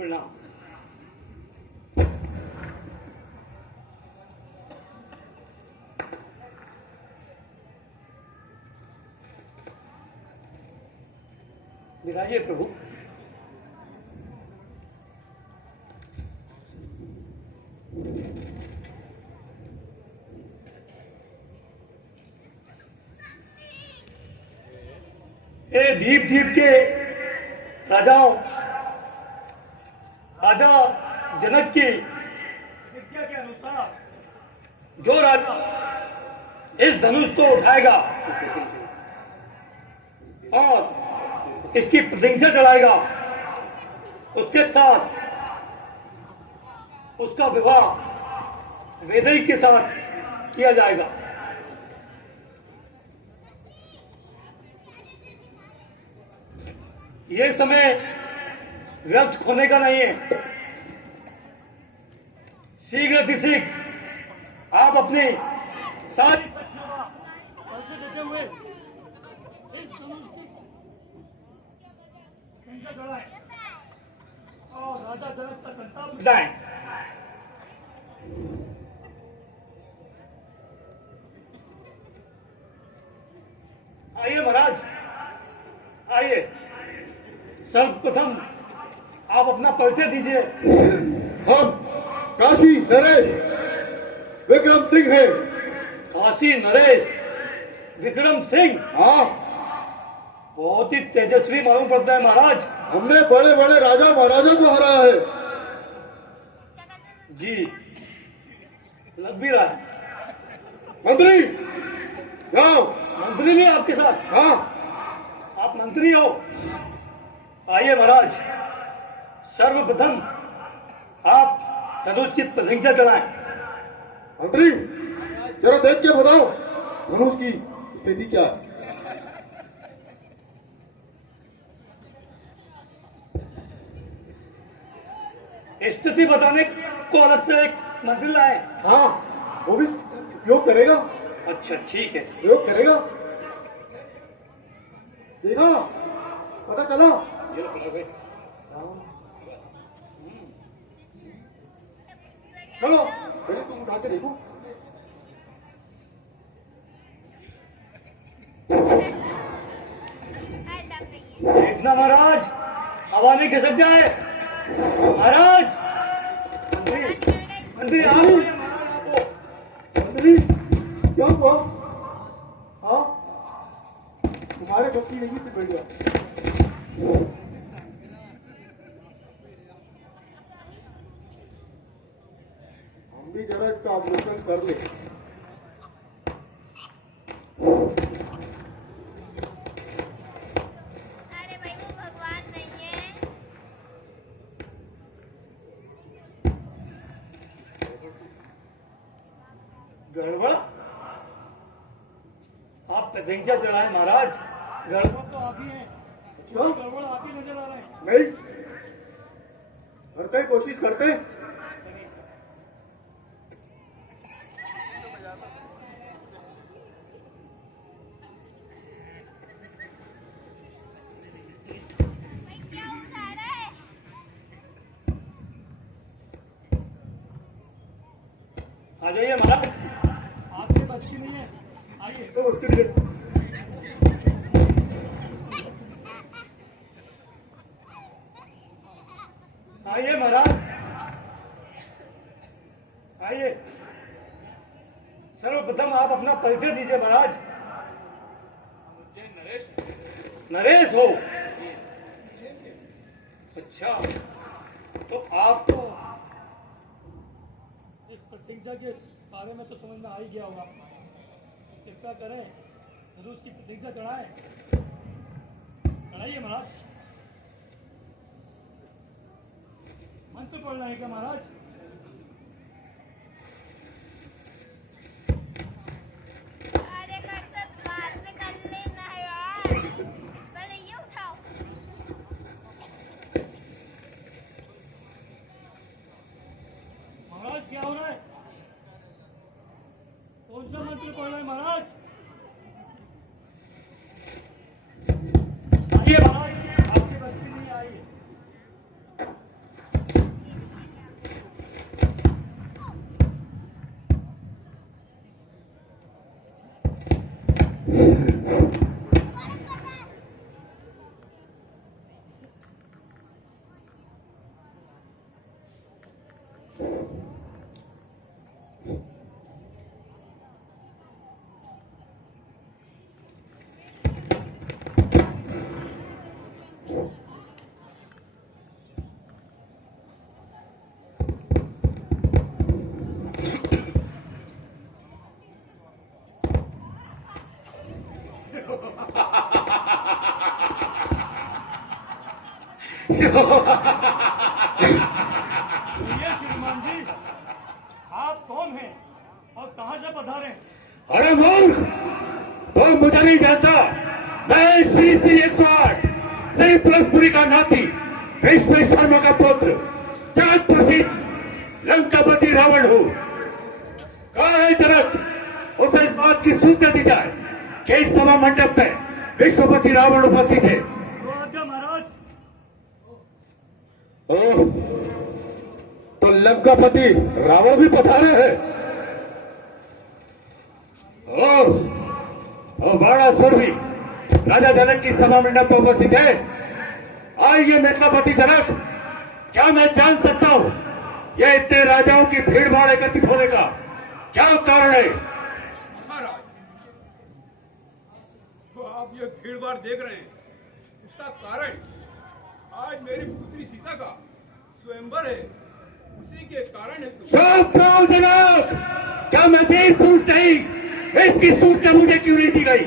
प्रणाम। विराजिए प्रभु। ए दीप दीप के राजाओं, राजा जनक की विज्ञा के अनुसार जो राजा इस धनुष को उठाएगा और इसकी प्रतिज्ञा चढ़ाएगा, उसके साथ उसका विवाह वैदेही के साथ किया जाएगा। ये समय व्यर्थ होने का नहीं है। शीघ्र अतिशीघ्र आप अपनी सारी देते हुए इस धनुष की प्रतिज्ञा चढ़ाएं और राजा जनक का संताप मिटाएं। आइए महाराज, आइए। सर्वप्रथम आप अपना परिचय दीजिए। हम काशी नरेश विक्रम सिंह है। काशी नरेश विक्रम सिंह? हाँ, बहुत ही तेजस्वी मालूम पड़ता है महाराज। हमने बड़े बड़े राजा महाराजा को हराया है। जी, लग भी रहा है। मंत्री जाओ। मंत्री भी आपके साथ? हाँ, आप मंत्री हो? आइए महाराज, सर्वप्रथम आप धनुष की प्रतिज्ञा चढ़ाएं। मंत्री जरा देख के बताओ धनुष की स्थिति क्या है। स्थिति बताने को अलग से एक मंत्री लाए? हाँ, वो भी उपयोग करेगा। अच्छा ठीक है। उपयोग करेगा। देखा, पता चला। चलो पहले तुम उठा के देखो। देखना महाराज, हवा नहीं खिसक जाए। महाराज, मंत्री आप मंत्री क्या हुआ? हाँ, तुम्हारे बस की नहीं थी बढ़िया। हम भी जरा इसका अवलोकन कर ले। अरे भाई वो भगवान नहीं है। गड़बड़? आप प्रतिज्ञा चढ़ाए महाराज। गड़बड़ तो आप ही हैं। गड़बड़ आप ही नजर आ रहे हैं। नहीं करते, कोशिश करते। भाई क्या उठा रहा है? आ जाइए महाराज, आपके बस की नहीं है। आइए। तो उसके लिए आइए महाराज, आइए। सर्वप्रथम आप अपना परिचय दीजिए महाराज। नरेश हो? अच्छा, तो आपको इस प्रतिज्ञा के बारे में तो समझ में आ ही गया होगा। कृपया करें, धनुष की प्रतिज्ञा चढ़ाएं। चढ़ाइए महाराज। मंत्र पढ़ना है क्या महाराज? अरे कर्सर बाद में कर लेना है यार। पहले ये उठाओ। महाराज क्या हो रहा है? कौन सा मंत्र पढ़ रहे हैं महाराज? आइए महाराज, आपकी बस की नहीं। आइए। अरे मूर्ख, तो मुझे नहीं जानता। मैं श्री श्री 108 श्री परसपुरी का नाती, विश्व शर्मा का पुत्र, जगत प्रसिद्ध लंकापति रावण हूँ। कहा है जनक, उसे इस बात की सूचना दी जाए कि इस सभा मंडप में विश्वपति रावण उपस्थित है। महाराज। ओह, तो लंकापति रावण भी पधारे हैं। ओ बाणासुर भी राजा जनक की सभा मंडप में उपस्थित है। आइए मिथिलापति जनक, क्या मैं जान सकता हूँ यह इतने राजाओं की भीड़ भाड़ एकत्रित होने का क्या कारण है? महाराज, तो आप ये भीड़ भाड़ देख रहे हैं, उसका कारण आज मेरी पुत्री सीता का स्वयंवर है। उसी के कारण है। चुप रहो जनक, क्या मैं वीर पुरुष नहीं? इसकी सूचना मुझे क्यों नहीं दी गई?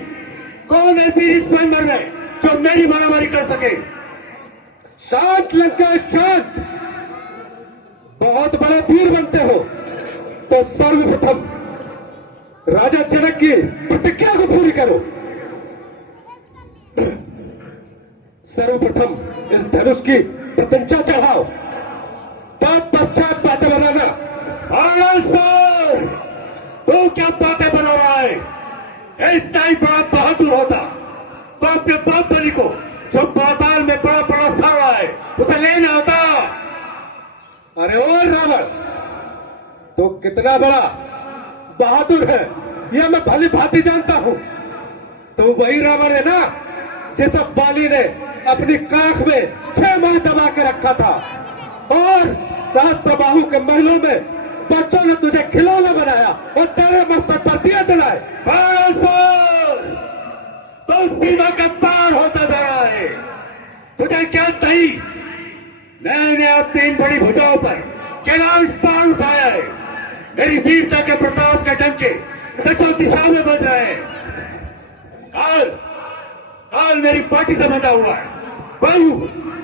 कौन है फिर इस स्वयंवर में जो मेरी मारामारी कर सके? शांत लंका, शांत। बहुत बड़े वीर बनते हो तो सर्वप्रथम राजा जनक की प्रतिज्ञा को पूरी करो। सर्वप्रथम इस धनुष की प्रत्यंचा चढ़ाओ, तत्पश्चात बातें बनाना। तू क्या बातें बना रहा है? इतना ही बड़ा बहादुर होता तो अपने बाप बलि को जो पाताल में बड़ा बड़ा साड़ा है उसे लेना होता। अरे ओ रावण, तो कितना बड़ा बहादुर है यह मैं भली भांति जानता हूं। तो वही रावण है ना जिसे बाली ने अपनी काख में 6 माह दबा के रखा था, और सहस्त्रबाहु के महलों में बच्चों ने तुझे खिलौना बनाया और तेरे मस्तक पर दिया जलाए। तो सीमा का पार होता जा रहा है। तुझे क्या तही? मैंने अपनी इन बड़ी भुजाओं पर कैलाश पार उठाया है। मेरी वीरता के प्रताप के डंके दसों दिशा में बज रहे हैं। काल काल मेरी पार्टी से बंधा हुआ है।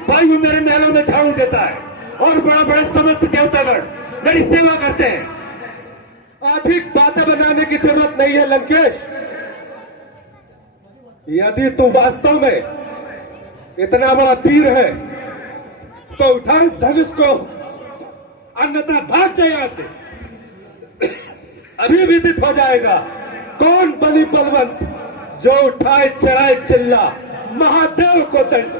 वायु मेरे महलों में झाड़ू देता है और बड़ा बड़ा समस्त देवतागण मेरी सेवा करते हैं। अधिक बातें बनाने की जरूरत नहीं है लंकेश। यदि तू वास्तव में इतना बड़ा वीर है तो उठा इस धनुष को, अन्यथा भाग जाए यहां से। अभी विदित हो जाएगा कौन बलि बलवंत जो उठाए चढ़ाए चिल्ला महादेव को दंड।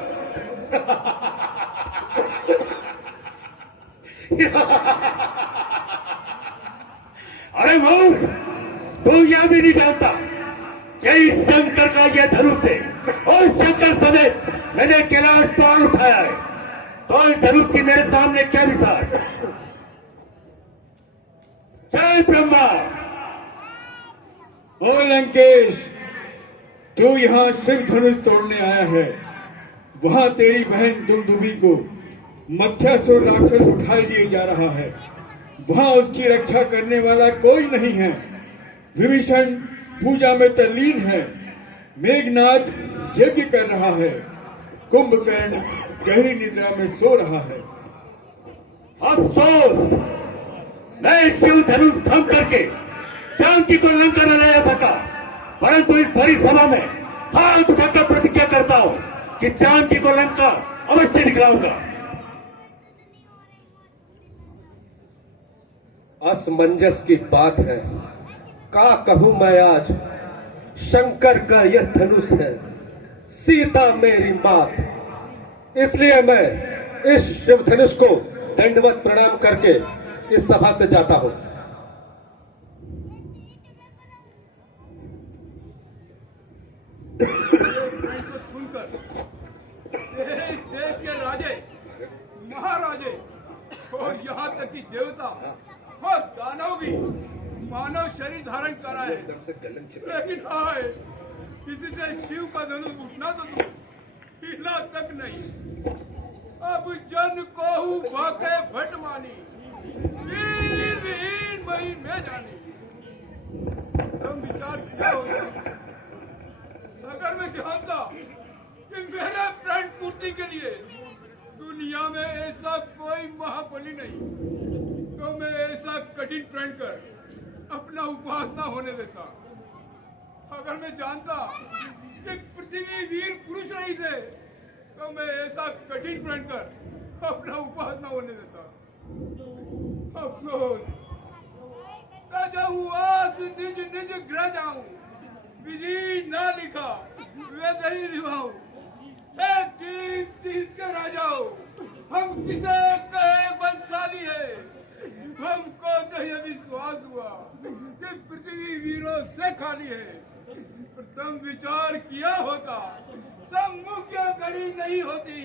अरे मूर्ख, तू यह भी नहीं जानता कि इस शंकर का यह धनुष है और शंकर समेत मैंने कैलाश पार उठाया है। तो इस धनुष की मेरे सामने क्या मिसाल? जय ब्रह्मा। ओ लंकेश, तू यहाँ शिव धनुष तोड़ने आया है। वहां तेरी बहन दुंदुभी को मत्स्यासुर राक्षस उठाए लिए जा रहा है। वहां उसकी रक्षा करने वाला कोई नहीं है। विभीषण पूजा में तल्लीन है। मेघनाथ यज्ञ कर रहा है। कुंभकर्ण गहरी निद्रा में सो रहा है। अफसोस, मैं शिव धनुष भंग करके जानकी को लंका न ले जा सका, परंतु इस भरी सभा में हाथ उठाकर प्रतिज्ञा करता हूं कि जानकी को लंका अवश्य निकलाऊंगा। असमंजस की बात है, का कहूं मैं आज। शंकर का यह धनुष है, सीता मेरी मात। इसलिए मैं इस शिव धनुष को दंडवत प्रणाम करके इस सभा से जाता हूं। को सुनकर देश के राजे, महाराजे और यहाँ तक कि देवता और दानव भी मानव शरीर धारण कराए, लेकिन हाय, किसी से शिव का धनुष उठना तो हिला तक नहीं। अब जन को भाके भट मानी, वीर वीर मई में जानी। हम विचार क्या होगा अगर मैं जानता कि मेरे प्राण पूर्ति के लिए दुनिया में ऐसा कोई महाबली नहीं, तो मैं ऐसा कठिन प्रण कर अपना उपवास न होने देता। अगर मैं जानता कि पृथ्वी वीर पुरुष नहीं थे तो मैं ऐसा कठिन प्रण कर अपना उपवास न होने देता। अफसोस राजा हुआ निज निज ग्रह जाऊं, विधि न लिखा वे नहीं निभाऊं। तीन के राजाओं, हम किसे कहे बलशाली है। हमको तो यह विश्वास हुआ कि पृथ्वी वीरों से खाली है। प्रथम विचार किया होता सम्मुख घड़ी नहीं होती।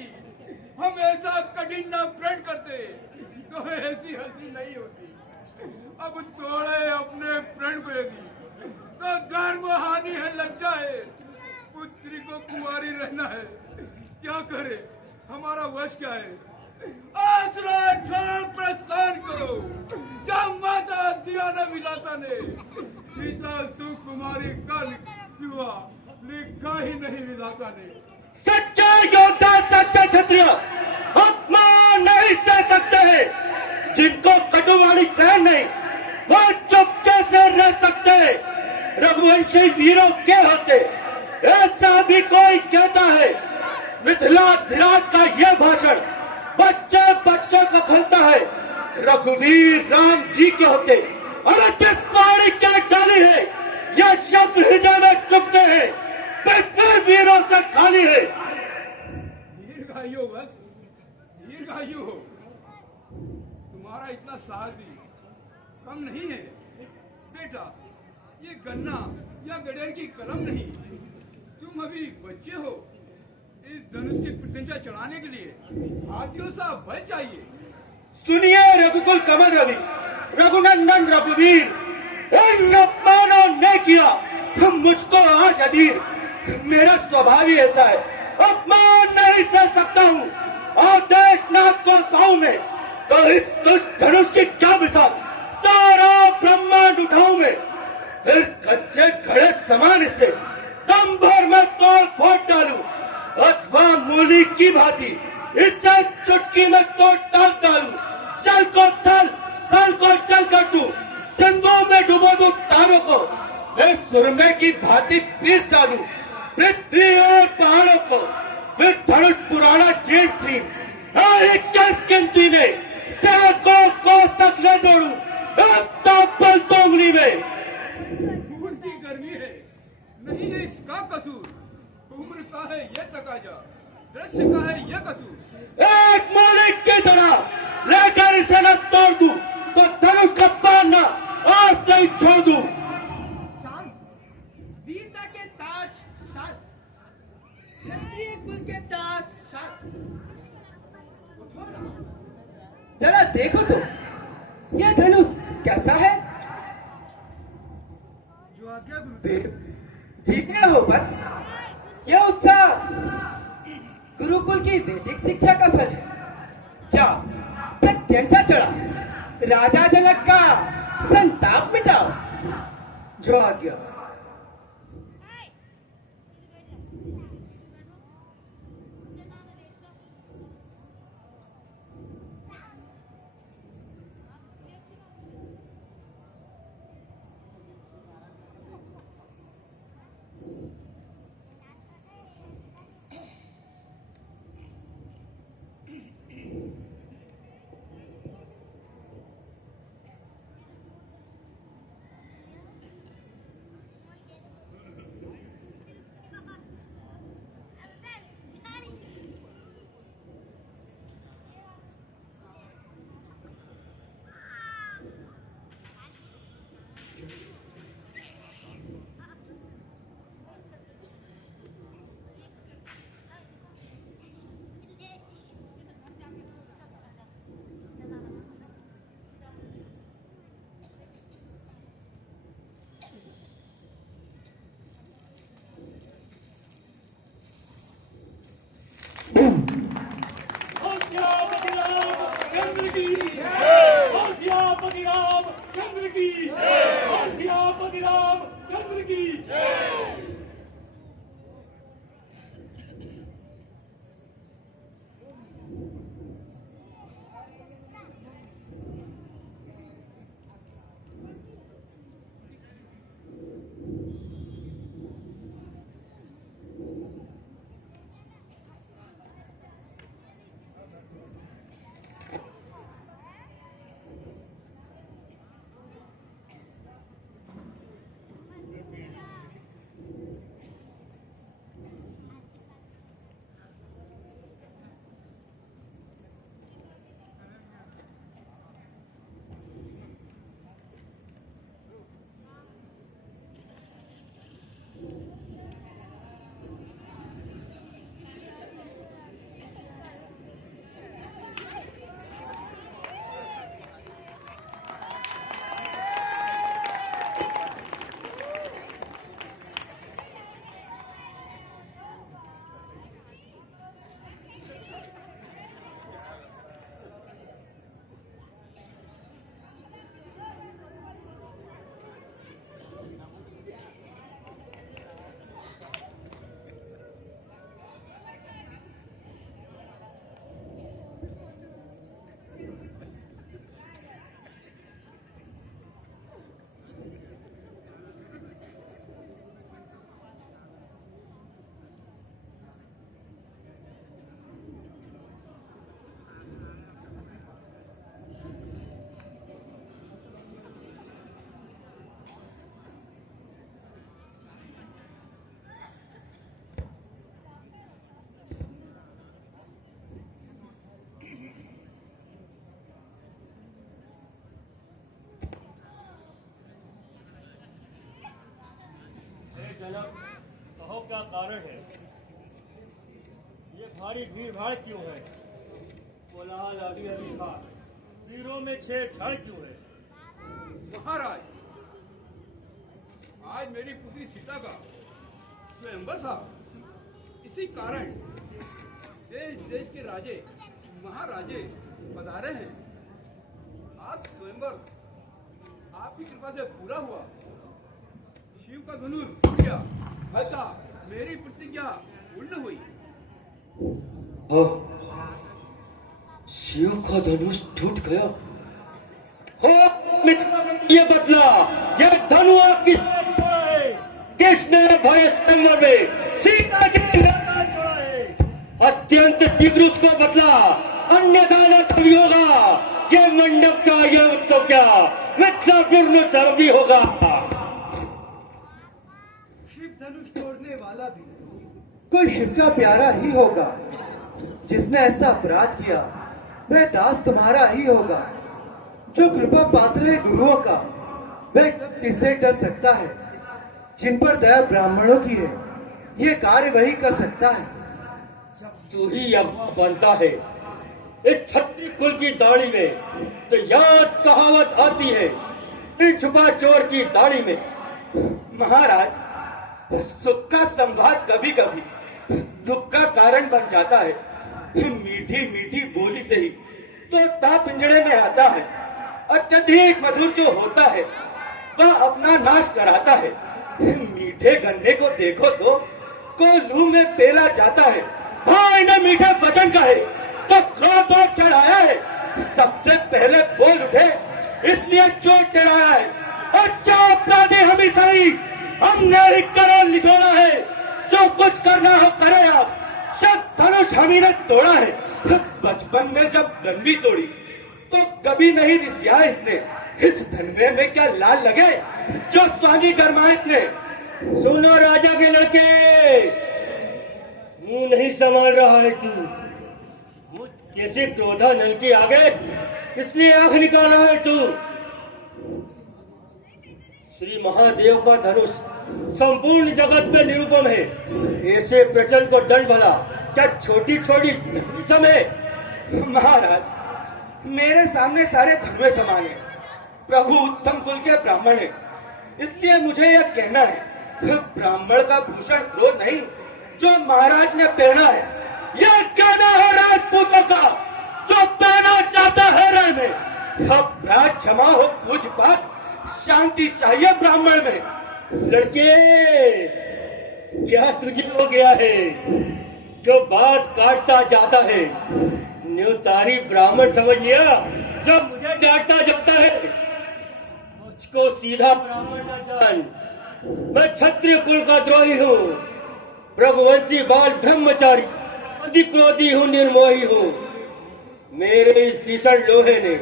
हम ऐसा कठिन न प्रण करते तो ऐसी हंसी नहीं होती। अब तोड़े अपने प्रण को यदि तो धर्म हानि है, लज्जा है। पुत्री को कुंवारी रहना है, क्या करे, हमारा वश क्या है। आसरा छोड़ प्रस्थान करो, जहाँ माता दिया न विलासा ने सीता सुकुमारी का हुआ लिखा ही नहीं विधाता ने। सच्चा योद्धा सच्चा क्षत्रिय अपमान नहीं सह सकते हैं। जिनको कटुवाणी सहन नहीं वो चुपके से रह सकते हैं। रघुवंशी वीरों के होते ऐसा भी कोई कहता है। मिथिलाधिराज का यह भाषण बच्चे बच्चों को खुलता है। रघुवीर राम जी के होते अनुचित पानी क्या डाली है। यह शब्द हृदय में चुभते हैं, पृथ्वी वीरों से खाली है। दीर्घायु बस, दीर्घायु हो। तुम्हारा इतना साहस भी कम नहीं है बेटा। ये गन्ना या गडेर की कलम नहीं, तुम अभी बच्चे हो। इस धनुष की प्रशंसा चढ़ाने के लिए हाथियों सा बल चाहिए। सुनिए रघुकुल कमल रवि, रघुनंदन रघुवीर, इन अपमानों ने किया मुझको आज अधीर। मेरा स्वभाव ही ऐसा है, अपमान नहीं सह सकता हूँ। और देशनाथ को पाऊं मैं तो इस दुष्ट धनुष की क्या मिसाल सारा ब्रह्मांड उठाऊं मैं। फिर कच्चे घड़े समान इसे दम भर में तोड़ फोड़ डालूं, अथवा मूली की भांति इससे चुटकी में तोड़ डालूं। जल को थल, थल को जल कर दूं, सिंधु में डुबो दूं तारों को। फिर सुरमे की भांति पीस डालूं पृथ्वी और पहाड़ों को। फिर धनुष पुराना जेठ थी 21 गिनती ने सैकड़ों को तक ले दौड़ूं बल तो उंगली में। खून की गर्मी है, नहीं है इसका कसूर। उम्र का है ये तकाजा, दृश्य का है ये कसूर। एक मालिक की तरह लेकर इसे न तोड़ दूं तो धनुष का बांधना आज से ही छोड़ दूं। शांत, वीरता के ताज शांत, क्षत्रिय कुल के ताज शांत। जरा देखो तो यह धनुष कैसा है। जो आज्ञा गुरुदेव। जीते हो वत्स, यह उत्साह गुरुकुल की वैदिक शिक्षा का फल है। जाओ प्रत्यंचा चढ़ा, राजा जनक का संताप मिटाओ। जो आज्ञा। कारण है? ये भारी भीड़ भाड़ क्यों है? कोलाहल अभी अभी था, वीरों में छेड़छाड़ क्यों है? महाराज, आज मेरी पुत्री सीता का स्वयंवर साहब, इसी कारण देश देश के राजे महाराजे पधारे हैं। आज स्वयंवर आपकी कृपा से पूरा हुआ। शिव का धनुष टूट गया, अतः मेरी प्रतिज्ञा पूर्ण हुई। हाँ, शिव का धनुष टूट गया। हो ये बदला, ये धनु आपकी किसने भरे संगम में सीता के अत्यंत शीघ्र उसको बदला, अन्यथा न कभी होगा ये मंडप का ये उत्सव क्या मिथिलापुर में चरबी होगा। शिव धनुष तोड़ने वाला भी कोई शिव का प्यारा ही होगा। जिसने ऐसा अपराध किया वह दास तुम्हारा ही होगा। जो कृपा पात्र है गुरुओं का, वह किससे डर सकता है? जिन पर दया ब्राह्मणों की है, ये कार्य वही कर सकता है। तू ही अगवा बनता है इस छत्री कुल की दाढ़ी में, तो याद कहावत आती है इन छुपा चोर की दाढ़ी में। महाराज, सुख का संवाद कभी कभी दुख का कारण बन जाता है। मीठी मीठी बोली से ही तो ताप पिंजड़े में आता है। अत्यधिक मधुर जो होता है वह अपना नाश कराता है। मीठे गन्ने को देखो तो लू में पेला जाता है। हाँ, इन्हें मीठे वचन का है तो क्रोध और चढ़ाया है। सबसे पहले बोल उठे इसलिए चोट चढ़ाया है। अच्छा अपराधी हम ही सही, हमने ही करो निचोड़ा है। जो कुछ करना हो करे आप, सब धनुष हम ही ने तोड़ा है। बचपन में जब दनवी तोड़ी तो कभी नहीं रिसिया इसने। इस धनवे में क्या लाल लगे जो स्वामी गरमाइत ने। सुनो राजा के लड़के, मुंह नहीं संभाल रहा है तू। मुझ जैसे क्रोधा नल के आगे इसलिए आंख निकाला है तू। श्री महादेव का धनुष संपूर्ण जगत में निरूपम है। ऐसे प्रचंड को दंड भला क्या छोटी छोटी समय। महाराज, मेरे सामने सारे धर्मे समान है। प्रभु उत्तम कुल के ब्राह्मण है, इसलिए मुझे यह कहना है ब्राह्मण का भूषण क्रोध नहीं जो महाराज ने पहना है। यह कहना है राजपूतों का जो पहना चाहता है रण में। अपराध क्षमा हो पूछ पाठ, शांति चाहिए ब्राह्मण में। लड़के, क्या तुझे हो गया है जो बात काटता जाता है? न्योतारी ब्राह्मण समझ लिया जो मुझे डांटता जाता है। मुझको सीधा ब्राह्मण न जान। मैं क्षत्रिय कुल का द्रोही हूँ, रघुवंशी बाल ब्रह्मचारी, अधिक क्रोधी हूँ, निर्मोही हूँ। मेरे इस भीषण लोहे ने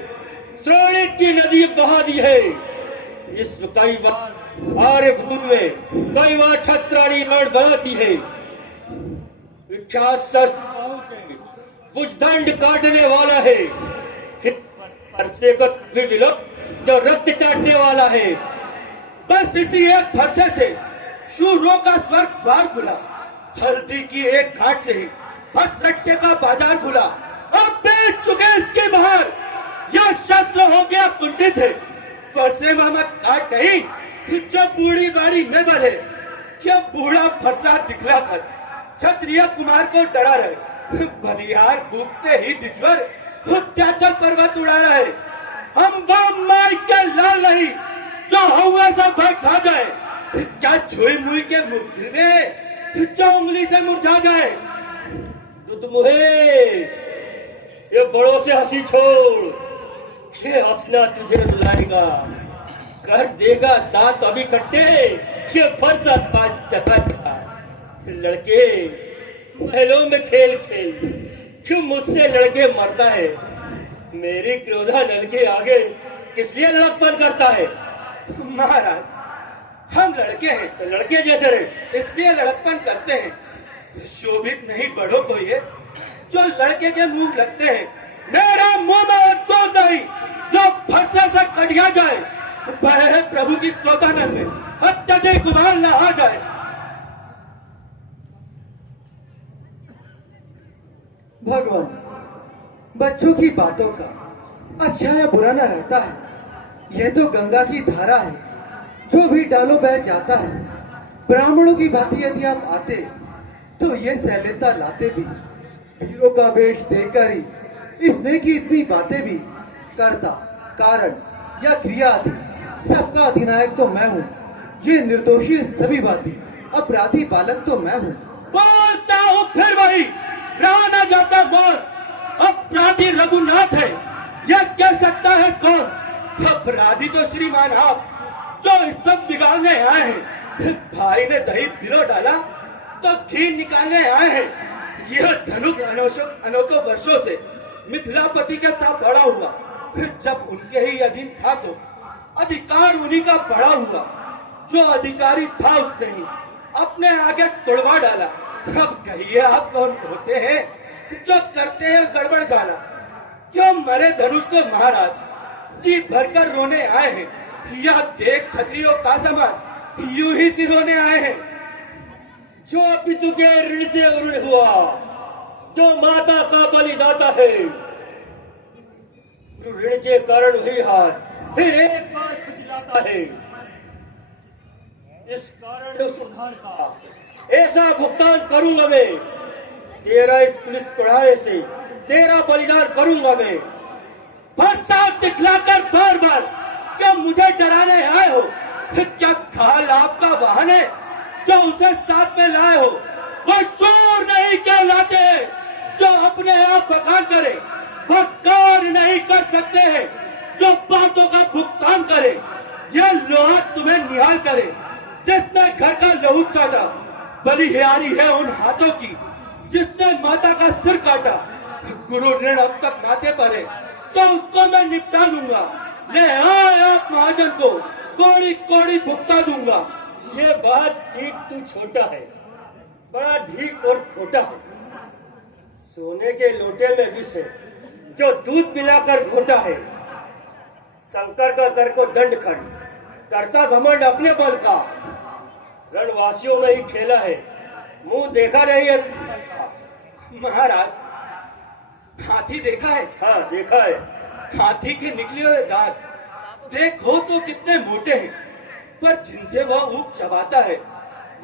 श्रोणित की नदी बहा दी है। इस कई बार आर्यभूमि में कई बार छत्राणी रण बनाती है। विख्यात शस्त्र भुजदंड काटने वाला है, भी विलोप जो रक्त चाटने वाला है। बस इसी एक फरसे से शूरों का स्वर्ग द्वार खुला। हल्दी की एक घाट से ही हंस रट्टे का बाजार खुला। अब बेच चुके इसके बाहर, यह शस्त्र हो गया कुंठित है। फरसे मामा काट नहीं जो बूढ़ी बाड़ी में बढ़े। क्या बूढ़ा फरसा दिखला कर क्षत्रिय कुमार को डरा रहे। बलिहार भूख से ही दिश्वर उत्याचल पर्वत उड़ा रहे। हम वो माई के लाल नहीं जो हुआ सब भय खा जाए। क्या छुई मुई के मुख में जो उंगली से मुरझा जाए। दुधमुहे, ये बड़ों से हंसी छोड़, ये हंसना तुझे रुलाएगा। कर देगा दांत अभी कट्टे, ये फरसा चका। लड़के, महलों में खेल खेल क्यों मुझसे लड़के मरता है? मेरी क्रोधा नल के आगे किस लिए लड़कपन करता है? महाराज, हम लड़के हैं तो लड़के जैसे रहे, इसलिए लड़कपन करते हैं। शोभित नहीं बड़ों को ये जो लड़के के मुंह लगते हैं। मेरा मुंह में तो नहीं जो फरसे से कटिया जाए। भय है प्रभु की क्रोधानल में अत्यधिक गुमान न आ जाए। भगवान, बच्चों की बातों का अच्छा या बुरा न रहता है। यह तो गंगा की धारा है, जो भी डालो बह जाता है। ब्राह्मणों की भांति यदि आप आते तो ये शैल्यता लाते भी। वीरों का वेश देकर ही इस स्नेह की इतनी बातें भी करता। कारण या क्रिया आदि सबका अधिनायक तो मैं हूँ। ये निर्दोषी सभी बातें अपराधी बालक तो मैं हूँ। बोलता हूँ फिर वही, रहा न जाता मोर। अपराधी रघुनाथ है, यह कह सकता है कौन? अपराधी तो श्रीमान आप, जो इस सब बिगाड़ने आए हैं। भाई ने दही पिलो डाला तो घी निकालने आए हैं। यह धनुक अनोखों वर्षों से मिथिलापति के साथ बड़ा हुआ। जब उनके ही अधीन था तो अधिकार उन्हीं का बड़ा हुआ। जो अधिकारी था उसने ही अपने आगे तुड़वा डाला। अब कहिए आप कौन होते हैं जो करते हैं गड़बड़ जाला? क्यों मरे धनुष को महाराज जी भरकर रोने आए हैं, या देख क्षत्रियों का समान यूं ही सिरोने आए हैं? जो पितु के ऋण से ऋण हुआ, जो माता का बलिदाता है, ऋण के कारण हुई हार फिर एक बार खुजलाता है। इस कारण उस उधार का ऐसा भुगतान करूंगा मैं। तेरा इस पुलिस पढ़ाने से तेरा बलिदान करूंगा मैं। बरसात दिखलाकर बार बार क्या मुझे डराने आए हो? क्या खाल आपका वाहन है जो उसे साथ में लाए हो? वो शूर नहीं कहलाते जो अपने आप बखान करे। वो कार्य नहीं कर सकते हैं जो बातों का भुगतान करे। यह लोहा तुम्हें निहाल करे जिसने घर का लहू चाटा। बलिहारी है उन हाथों की जिसने माता का सिर काटा। गुरु ऋण अब तक माथे पर है तो उसको मैं निपटा लूंगा। ले आए आप महाजन को कोड़ी कोड़ी भुगता दूंगा। ये बात ठीक, तू छोटा है, बड़ा ढीठ और खोटा है। सोने के लोटे में विष है जो दूध पिलाकर घोटा है। शंकर का कर को दंड खड़ करता घमंड अपने बल का। रणवासियों ने ही खेला है, मुंह देखा नहीं है महाराज। हाथी देखा है? हाँ देखा है। हाथी के निकले हुए दांत देखो तो कितने मोटे हैं, पर जिनसे वह ऊख चबाता है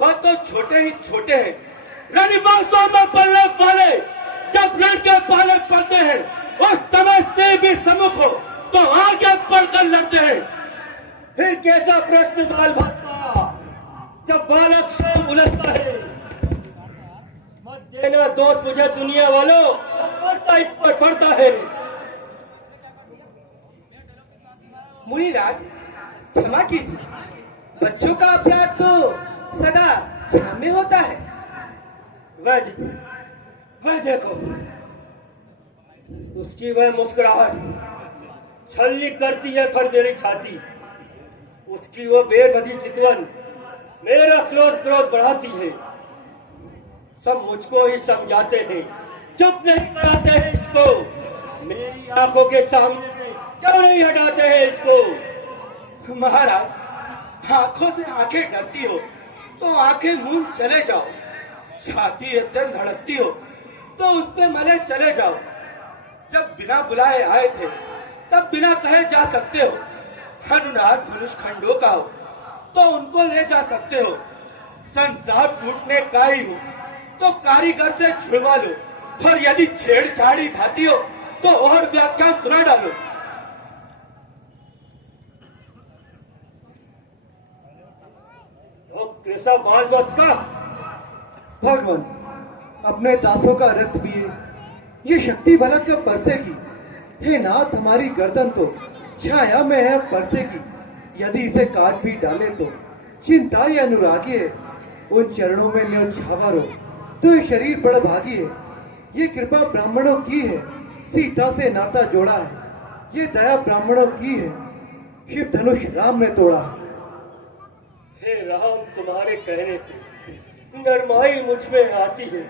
वह तो छोटे ही छोटे हैं। रणवासों में पलने वाले जब रण के पाले पड़ते हैं उस समय से भी सम्मुख हो तो आगे बढ़कर लड़ते हैं। फिर कैसा प्रश्न बाल भटका जब बालक स्वयं उलझता है। मत देना दोस्त मुझे दुनिया वालों, वर्षा इस पर पड़ता है। मुनिराज क्षमा कीजिए, बच्चों का अपराध तो सदा क्षमा में होता है। वह देखो उसकी वह मुस्कुराहट छलनी करती है फिर मेरी छाती। उसकी वो बेबदी चितवन मेरा क्रोध बढ़ाती है। सब मुझको ही समझाते हैं, चुप नहीं कराते हैं इसको। मेरी आंखों के सामने से क्यों नहीं हटाते हैं इसको? महाराज आंखों से आंखें डरती हो तो आंखें मूंद चले जाओ। छाती एकदम धड़कती हो तो उस पे मले चले जाओ। जब बिना बुलाए आए थे तब बिना कहे जा सकते हो। अनुराग धनुष खंडों का हो तो उनको ले जा सकते हो। संसार टूटने का ही हो तो कारीगर से छुड़वा लो, और यदि छेड़छाड़ी भाती हो तो और व्याख्यान सुना डालो। कैसा बाल मत का भगवान, अपने दासों का रक्त पिए ये शक्ति भला कब बरसेगी? हे नाथ, हमारी गर्दन तो छाया में है बरसेगी। यदि इसे काट भी डाले तो चिंता ये अनुरागी है। उन चरणों में न्यौछावर हो तो ये शरीर बड़ भागी है। ये कृपा ब्राह्मणों की है, सीता से नाता जोड़ा है। ये दया ब्राह्मणों की है, शिव धनुष राम ने तोड़ा है। हे राम, तुम्हारे कहने से नरमाई मुझ में आती है,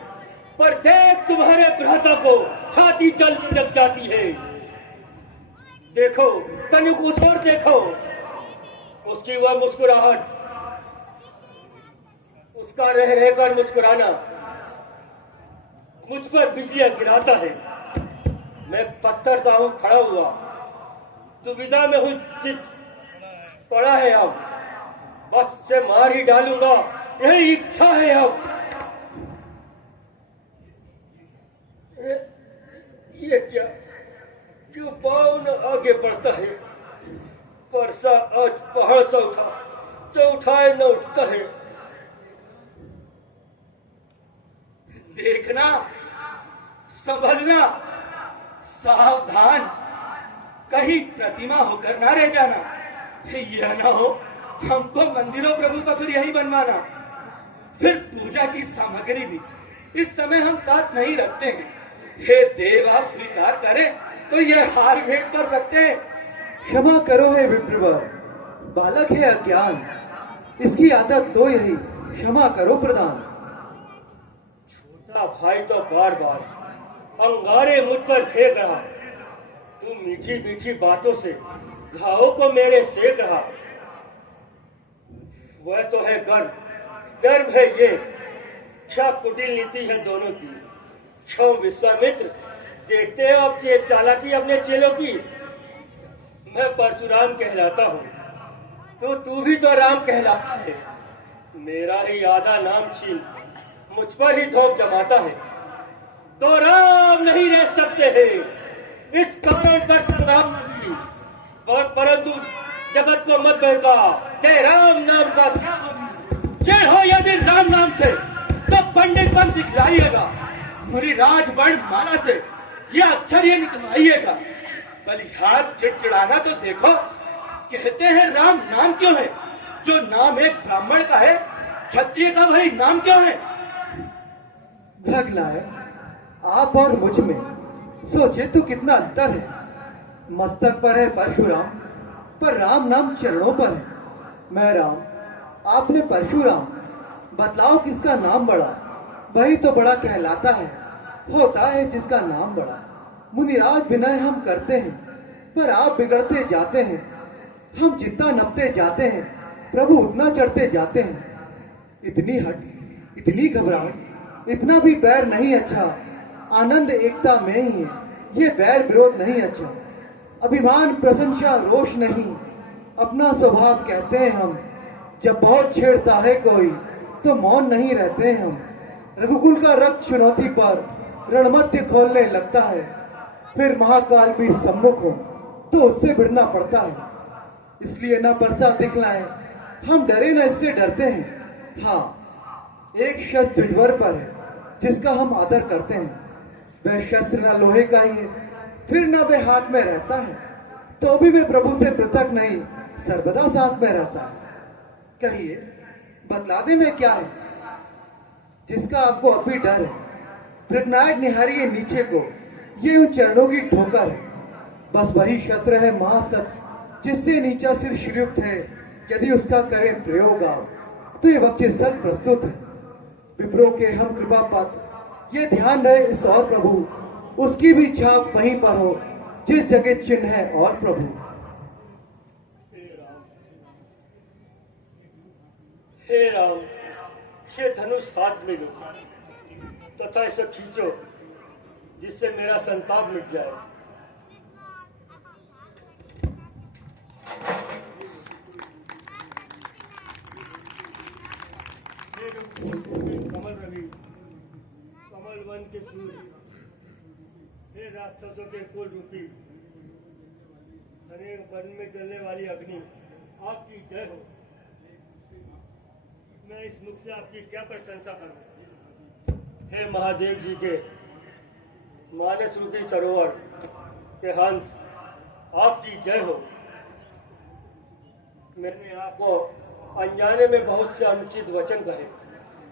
पर देख तुम्हारे भ्राता को छाती जलने लग जाती है। देखो तनिक उछोड़ देखो उसकी वह मुस्कुराहट, उसका रह रहकर मुस्कुराना। मुझ पर बिजलियां गिराता है। मैं पत्थर सा हूं खड़ा हुआ, दुविधा में हूं, चित पड़ा है अब, बस से मार ही डालूंगा, यही इच्छा है अब। ये क्या, क्यों पाँव न आगे बढ़ता है? परसा आज पहाड़ सा उठा, जो उठाए न उठता है। देखना, संभलना, सावधान, कहीं प्रतिमा होकर ना रह जाना। यह ना हो हमको मंदिरों प्रभु का फिर यही बनवाना। फिर पूजा की सामग्री भी इस समय हम साथ नहीं रखते हैं। हे देव, आप स्वीकार करें तो यह हार भेंट कर सकते हैं। क्षमा करो हे विप्रवर, बालक है अज्ञान, इसकी आदत तो यही, क्षमा करो प्रदान। छोटा भाई तो बार बार अंगारे मुझ पर फेंक रहा, तू मीठी मीठी बातों से घावों को मेरे सेक रहा। वह तो है गर्व, गर्व है ये, क्या कुटिल नीति है दोनों की। क्यों विश्वामित्र, देखते हो अब चालाकी अपने चेलों की। मैं परशुराम कहलाता हूँ, तो तू भी तो राम कहलाता है। मेरा ही आधा नाम छीन मुझ पर ही धोख जमाता है, तो राम नहीं रह सकते हैं। इस कारण कर संग्राम नहीं, परंतु जगत को मत बहका, जय राम नाम का जय हो यदि राम नाम से, तो पंडित बन दिखलाइएगा। मेरी राजवर्ण माला से यह अक्षर ये निकलवाइएगा। बलिहार चिड़चिड़ाना तो देखो, कहते हैं राम नाम क्यों है? जो नाम एक ब्राह्मण का है, क्षत्रिय का वही नाम क्यों है? भ्रग लाए आप और मुझ में, सोचे तो कितना अंतर है। मस्तक पर है परशुराम, पर राम नाम चरणों पर है। मैं राम, आपने परशुराम, बतलाओ किसका नाम बड़ा? वही तो बड़ा कहलाता है, होता है जिसका नाम बड़ा। मुनिराज विनय हम करते हैं, पर आप बिगड़ते जाते हैं। हम जितना नपते जाते हैं, प्रभु उतना चढ़ते जाते हैं। इतनी हट, इतनी घबराहट, इतना भी बैर नहीं अच्छा। आनंद एकता में ही है, ये बैर विरोध नहीं अच्छा। अभिमान प्रशंसा रोष नहीं, अपना स्वभाव कहते हैं हम। जब बहुत छेड़ता है कोई, तो मौन नहीं रहते हैं हम। रघुकुल का रक्त चुनौती पर रणमध्य खोलने लगता है, फिर महाकाल भी सम्मुख हो तो उससे भिड़ना पड़ता है। इसलिए न परसा दिखलाएं, हम डरे न इससे डरते हैं। हाँ, एक शस्त्र द्विजवर पर है जिसका हम आदर करते हैं। वह शस्त्र न लोहे का ही है, फिर न वह हाथ में रहता है, तो भी वे प्रभु से पृथक नहीं, सर्वदा साथ में रहता है। कहिए, बतला दे में क्या है जिसका आपको अब भी डर है? प्रज्ञायक निहारिए नीचे को, ये उन चरणों की ठोकर है। बस वही शस्त्र है महासत्य, जिससे नीचा सिर श्रीयुक्त है। यदि उसका करें प्रयोग आप, तो ये वक्ष्य सब प्रस्तुत है। विप्रो के हम कृपा पात्र, ये ध्यान रहे इस और प्रभु, उसकी भी छाप वहीं पर हो जिस जगह चिन्ह है और प्रभु। हे राम, ये धनुष हाथ में लो तथा इसे खींचो, जिससे मेरा संताप मिट जाए। कमल रवि, कमल वन के सूर्य, हे राक्षसों के कुल रूपी, अनेक वन में जलने वाली अग्नि, आपकी जय हो। मैं इस मुख से आपकी क्या प्रशंसा करूं? हे महादेव जी के मानस रूपी सरोवर के हंस, आपकी जय हो। मैंने आपको अनजाने में बहुत से अनुचित वचन कहे,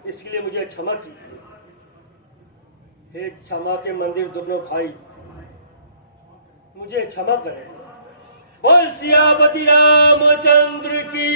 इसके लिए मुझे क्षमा कीजिए। हे क्षमा के मंदिर दोनों भाई, मुझे क्षमा करें। बोल सियापति रामचंद्र की।